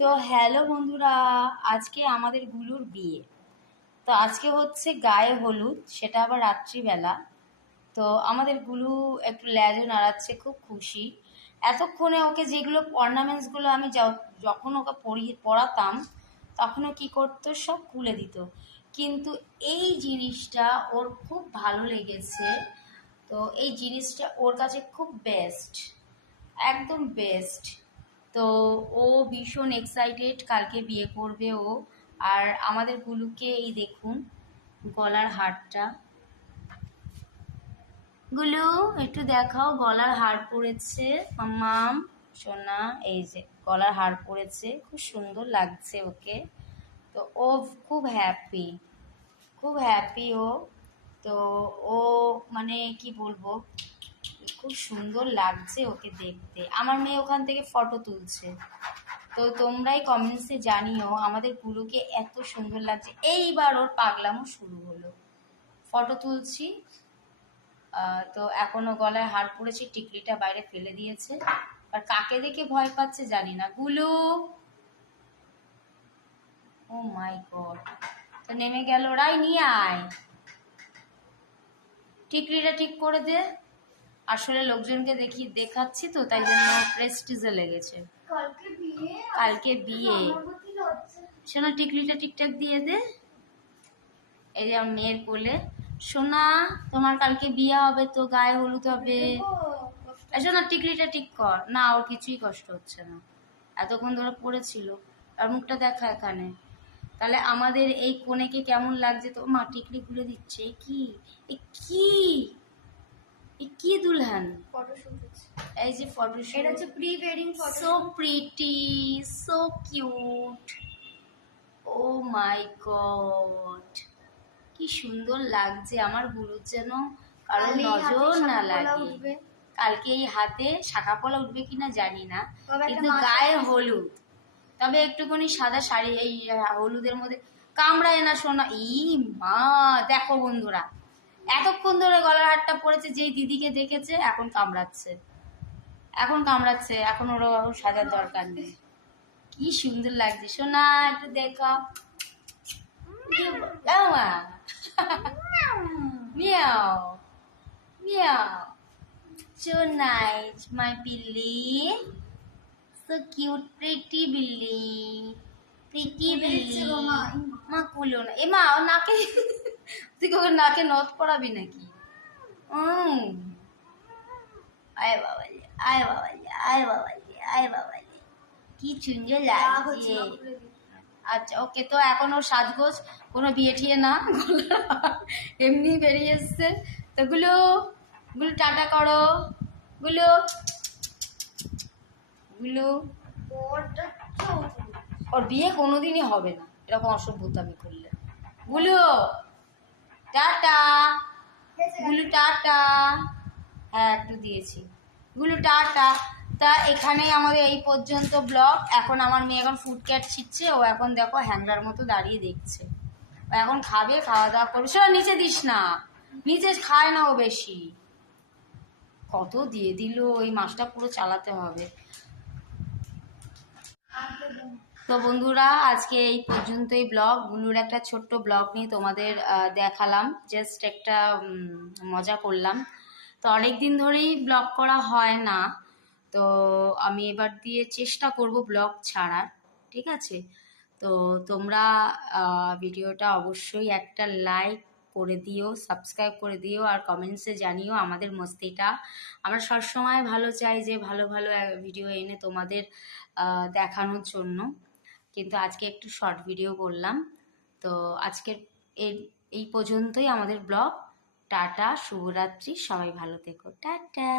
তো হ্যালো বন্ধুরা, আজকে আমাদের গুলুর বিয়ে। তো আজকে হচ্ছে গায়ে হলুদ, সেটা আবার রাত্রিবেলা। তো আমাদের গুলু একটু ল্যাজও নাড়াচ্ছে, খুব খুশি। এতক্ষণে ওকে যেগুলো অর্নামেন্টসগুলো আমি যখন ওকে পড়িয়ে, পড়াতাম তখনও কি করতো? সব খুলে দিত। কিন্তু এই জিনিসটা ওর খুব ভালো লেগেছে। তো এই জিনিসটা ওর কাছে খুব বেস্ট একদম বেস্ট তো ও ভীষণ এক্সাইটেড কালকে বিয়ে করবে ও। আর আমাদের গুলুকে এই দেখুন, গলার হারটা। গুলু, একটু দেখাও, গলার হার পরেছে মাম সোনা, এই যে, গলার হার পরেছে খুব সুন্দর লাগছে ওকে। তো ও খুব হ্যাপি খুব হ্যাপি ও। তো ও মানে কি বলব খুব সুন্দর লাগছে ওকে দেখতে। আমার মেয়ে ওখান থেকে ফটো তুলছে। তো তোমরাই কমেন্টসে জানিও আমাদের গুরুকে এত সুন্দর লাগছে। এইবার ওর পাগলামও শুরু হলো। ফটো তুলছি। তো এখনও গলায় হার পড়েছে টিকলিটা বাইরে ফেলে দিয়েছে। আর কাকে দেখে ভয় পাচ্ছে জানি না। গুলু! Oh my god. তো নেমে গেল। ওরাই নিয়ে আয়। টিকলিটা ঠিক করে দে। আসলে লোকজনকে দেখি দেখাচ্ছি তো তাই জন্য প্রেস্টিজে লেগেছে। কালকে বিয়ে? সোনা টিকলিটা ঠিকঠাক দিয়ে দে। এই যে মেয়ের কোলে। সোনা তোমার কালকে বিয়ে হবে তো গায়ে হলুদ হবে। সোনা টিকলিটা ঠিক কর। না ওর কিছুই কষ্ট হচ্ছে না। এতক্ষণ ধরে পড়েছিল। আর মুখটা দেখা এখানে। তাহলে আমাদের এই কোণেকে কেমন লাগছে? তো মা টিকলি খুলে দিচ্ছে। কি? এ কি? কি দুলহান এই যে ফটোশুট এটা হচ্ছে pre wedding photo so pretty, so cute. Oh my god. কি সুন্দর লাগছে আমার গুরুর যেন কারও নজর না লাগে। কালকে এই হাতে শাখা পলা উঠবে কিনা জানি না। কিন্তু গায়ে হলুদ। তবে একটুখানি সাদা শাড়ি এই হলুদের মধ্যে। কামড়ায় না সোনা ই মা দেখো বন্ধুরা। এতক্ষণ ধরে গলার হারটা পড়েছে যেই দিদিকে দেখেছে এখন কামড়াচ্ছে। এখন কামড়াচ্ছে এখন ওর সাজার দরকার নেই। কি সুন্দর লাগছে। সোনা একটু দেখা মিয়াও মিয়াও so nice my billy so cute pretty billy pretty billy মা। কুলো না। এ মা ও নাকে তুই কি ওর নাকে নথ পড়াবি নাকি? উম। আয় বাবালি আয় বাবালি আয় বাবালি আয় বাবালি কি সুন্দর লাগছে। আচ্ছা ওকে তো এখন ওর সাজগোজ কোনো বিয়ে ঠিয়ে না এমনি বেরিয়ে এসছে। তো গুলো গুলো টাটা করো। গুলো গুলো। ওর বিয়ে কোনোদিনই হবে না এরকম অসভ্যতা আমি করলে। গুলো টাটা। গুলু টাটা। হ্যাঁ একটু দিয়েছি। গুলু টাটা। তা এখানেই আমাদের এই পর্যন্ত ব্লগ। এখন আমার মেয়ে এখন ফুড ক্যাট ছিটছে ও এখন দেখো হ্যাংলার মতো দাঁড়িয়ে দেখছে। ও এখন খাবে খাওয়া দাওয়া করবে। সেটা নিচে দিস না। নিচে খায় না ও বেশি। কত দিয়ে দিল এই মাছটা পুরো চালাতে হবে। তো বন্ধুরা, আজকে এই পর্যন্তই ব্লগ। গুলুর একটা ছোট্ট ব্লগ নিয়ে তোমাদের দেখালাম। জাস্ট একটা মজা করলাম। তো অনেক দিন ধরেই ব্লগ করা হয় না। তো আমি এবার দিয়ে চেষ্টা করব ব্লগ ছাড়ার, ঠিক আছে? তো তোমরা ভিডিওটা অবশ্যই একটা লাইক করে দিও সাবস্ক্রাইব করে দিও, আর কমেন্টসে জানিও আমাদের মস্তিটা। আমরা সবসময় ভালো চাই যে ভালো ভালো ভিডিও এনে তোমাদের দেখানোর জন্য। কিন্তু আজকে একটু শর্ট ভিডিও করলাম তো আজকের এই এই পর্যন্তই আমাদের ব্লগ। টাটা, শুভরাত্রি, সবাই ভালো থেকো। টাটা!